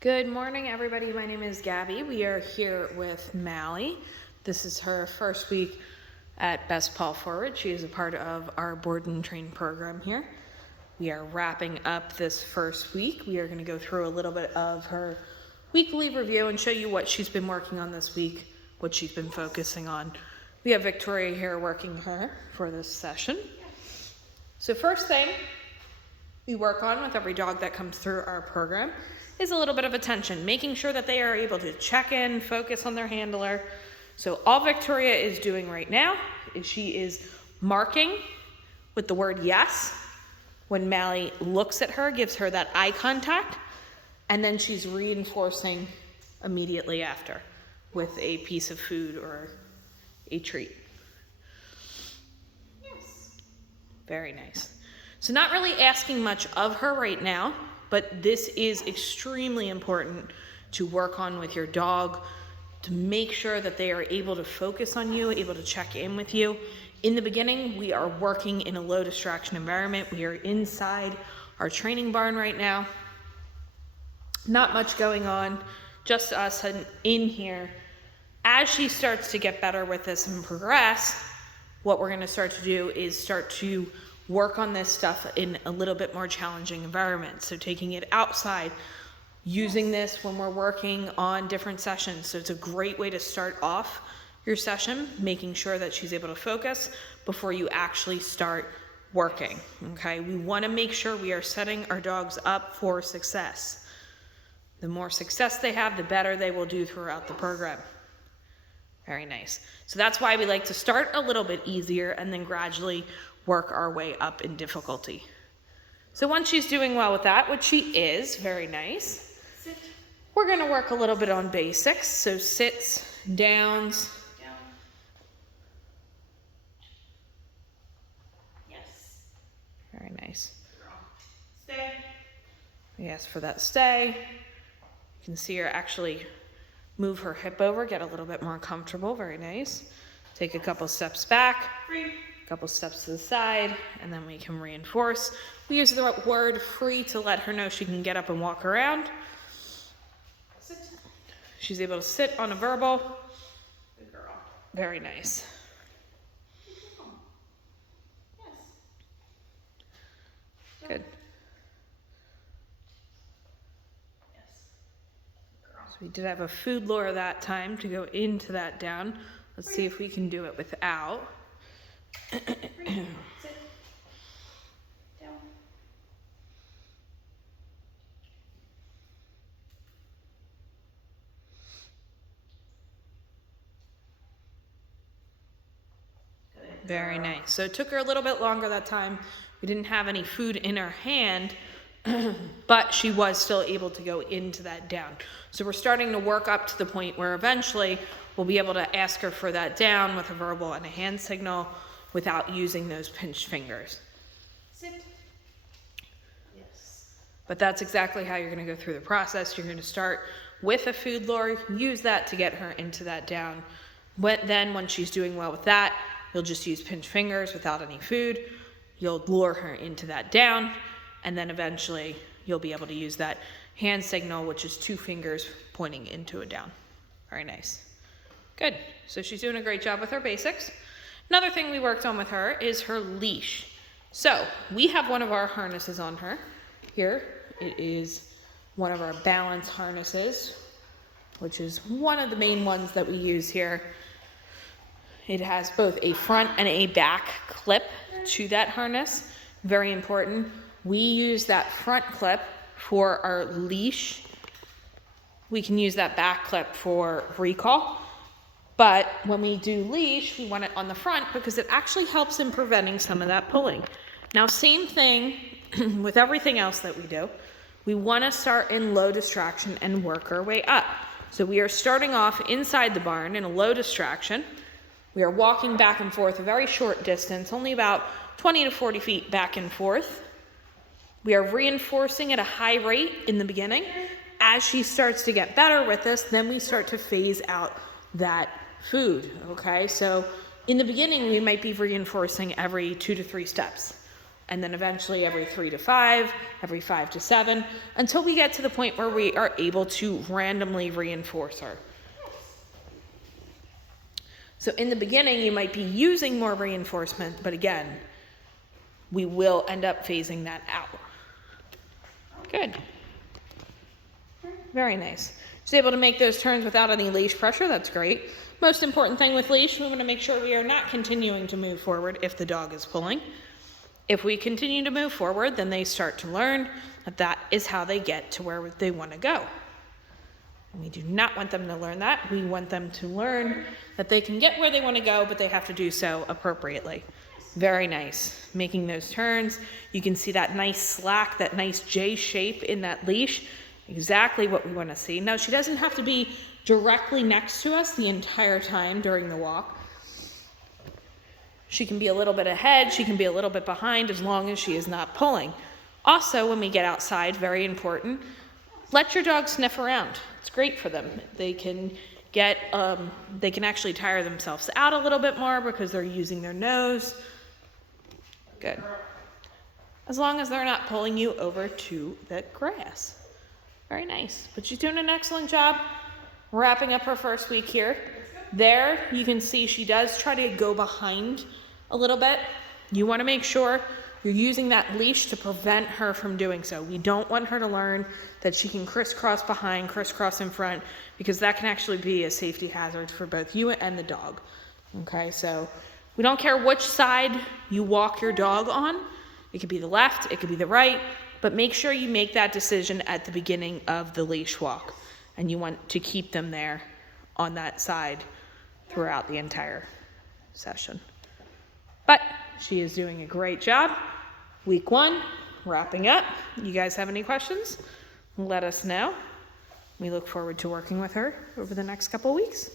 Good morning, everybody. My name is Gabby. We are here with Mally. This is her first week at Best Paw Forward. She is a part of our board and train program here. We are wrapping up this first week. We are going to go through a little bit of her weekly review and show you what she's been working on this week, what she's been focusing on. We have Victoria here working her for this session. So first thing we work on with every dog that comes through our program is a little bit of attention, making sure that they are able to check in, focus on their handler. So all Victoria is doing right now is she is marking with the word yes when Mally looks at her, gives her that eye contact, and then she's reinforcing immediately after with a piece of food or a treat. Yes. Very nice. So not really asking much of her right now, but this is extremely important to work on with your dog to make sure that they are able to focus on you, able to check in with you. In the beginning, we are working in a low distraction environment. We are inside our training barn right now. Not much going on, just us in here. As she starts to get better with this and progress, what we're gonna start to do is start to work on this stuff in a little bit more challenging environment. So taking it outside, using this when we're working on different sessions. So it's a great way to start off your session, making sure that she's able to focus before you actually start working, okay? We wanna make sure we are setting our dogs up for success. The more success they have, the better they will do throughout the program. Very nice. So that's why we like to start a little bit easier and then gradually work our way up in difficulty. So once she's doing well with that, which she is, very nice, Sit. we're gonna work a little bit on basics. So sits, downs. Down. Yes. Very nice. Girl. Stay. We ask for that stay. You can see her actually move her hip over, get a little bit more comfortable, very nice. Take a couple steps back. Free. Couple steps to the side, and then we can reinforce. We use the word free to let her know she can get up and walk around. Sit. She's able to sit on a verbal. Good girl. Very nice. Good girl. Yes. Good. Yes. Good girl. So we did have a food lure that time to go into that down. Let's see if we can do it without. Free. Sit. Down. Good. Very nice. So it took her a little bit longer that time. We didn't have any food in her hand, but she was still able to go into that down. So we're starting to work up to the point where eventually we'll be able to ask her for that down with a verbal and a hand signal without using those pinched fingers. Sit. Yes. But that's exactly how you're going to go through the process. You're going to start with a food lure, use that to get her into that down. Then when she's doing well with that, you'll just use pinched fingers without any food. You'll lure her into that down, and then eventually you'll be able to use that hand signal, which is 2 fingers pointing into a down. Very nice. Good. So she's doing a great job with her basics. Another thing we worked on with her is her leash. So we have one of our harnesses on her here. It is one of our balance harnesses, which is one of the main ones that we use here. It has both a front and a back clip to that harness. Very important. We use that front clip for our leash. We can use that back clip for recall. But when we do leash, we want it on the front because it actually helps in preventing some of that pulling. Now, same thing with everything else that we do. We want to start in low distraction and work our way up. So we are starting off inside the barn in a low distraction. We are walking back and forth a very short distance, only about 20 to 40 feet back and forth. We are reinforcing at a high rate in the beginning. As she starts to get better with this, then we start to phase out that food, okay? So in the beginning, we might be reinforcing every 2 to 3 steps. and then eventually every 3 to 5, every 5 to 7, until we get to the point where we are able to randomly reinforce her. So in the beginning, you might be using more reinforcement, but again, we will end up phasing that out. Good. Very nice. She's able to make those turns without any leash pressure. That's great. Most important thing with leash, we want to make sure we are not continuing to move forward if the dog is pulling. If we continue to move forward, then they start to learn that that is how they get to where they want to go. And we do not want them to learn that. We want them to learn that they can get where they want to go, but they have to do so appropriately. Very nice. Making those turns. You can see that nice slack, that nice J shape in that leash. Exactly what we want to see. Now, she doesn't have to be directly next to us the entire time during the walk. She can be a little bit ahead, she can be a little bit behind, as long as she is not pulling. Also, when we get outside, very important, let your dog sniff around. It's great for them. They can actually tire themselves out a little bit more because they're using their nose. Good. As long as they're not pulling you over to the grass. Very nice. But she's doing an excellent job wrapping up her first week here. There, you can see she does try to go behind a little bit. You want to make sure you're using that leash to prevent her from doing so. We don't want her to learn that she can crisscross behind, crisscross in front, because that can actually be a safety hazard for both you and the dog. Okay, so we don't care which side you walk your dog on. It could be the left, it could be the right, but make sure you make that decision at the beginning of the leash walk. And you want to keep them there on that side throughout the entire session. But she is doing a great job. Week 1, wrapping up. You guys have any questions? Let us know. We look forward to working with her over the next couple of weeks.